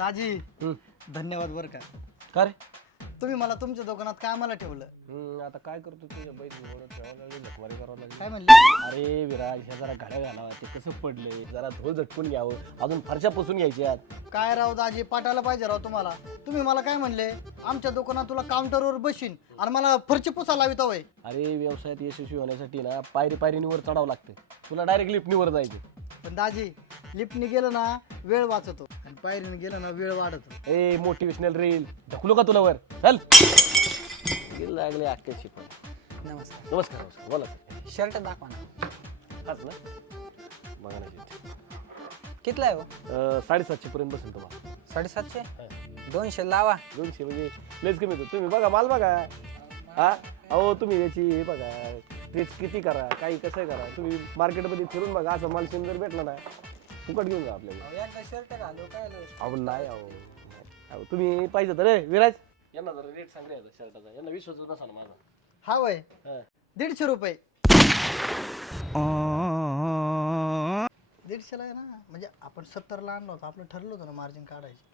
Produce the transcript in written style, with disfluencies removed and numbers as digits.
दाजी धन्यवाद बरं का. का रे? तुम्ही मला तुमच्या दुकानात कामाला ठेवलं. आता काय करतो तुझ्या बैल ठेवावं लागली लखमारी करावं लागली. काय म्हणले? अरे विराज ह्या जरा गाड्या घालावा ते कसं पडलंय जरा धूळ झटकून घ्यावं अजून फरशा पुसून घ्यायच्यात. काय राव दाजी पाठायला पाहिजे राव तुम्हाला. तुम्ही मला काय म्हणले आमच्या दुकानात तुला काउंटरवर बशीन आणि मला फरची पुसा लावित हवंय. अरे व्यवसायात यशस्वी होण्यासाठी ना पायरी पायरीने वर चढावं लागतं. तुला डायरेक्ट लिफ्टनी वर जायचं. पण दाजी लिफ्टने गेलं ना वेळ वाचतो आणि पायरीने गेलं ना वेळ वाढतो. ए मोटिवेशनल रील ढकलू का तुला वर चल. गेलं लागले अख्ख्या शिकवण. नमस्कार. नमस्कार नमस्कार बोला sir. शर्ट दाखवा ना. हाच ना बघा ना sheet. कितला आहे हो? 750 पर्यंत बसेल तुम्हाला. 750. 200 लावा. 200 म्हणजे लयच कमी होतं. तुम्ही बघा माल बघा. हा अहो तुम्ही याची हे बघा तेच किती करा काही कसं करा तुम्ही मार्केटमध्ये फिरून बघा असं माल जर भेटला ना फुकट घेऊन जा आपल्याला. शर्ट घालू काय अहो नाही अहो तुम्ही पाहिजे तर रे विराज यांना जरा रेट सांग रे शर्टाचा. यांना विश्वास नसा ना माझा. हा वय हा. 150 रुपये. 150 ला आहे ना म्हणजे आपण 70 ला आणलो होतो आपलं ठरलं होतं ना मार्जिन काढायची.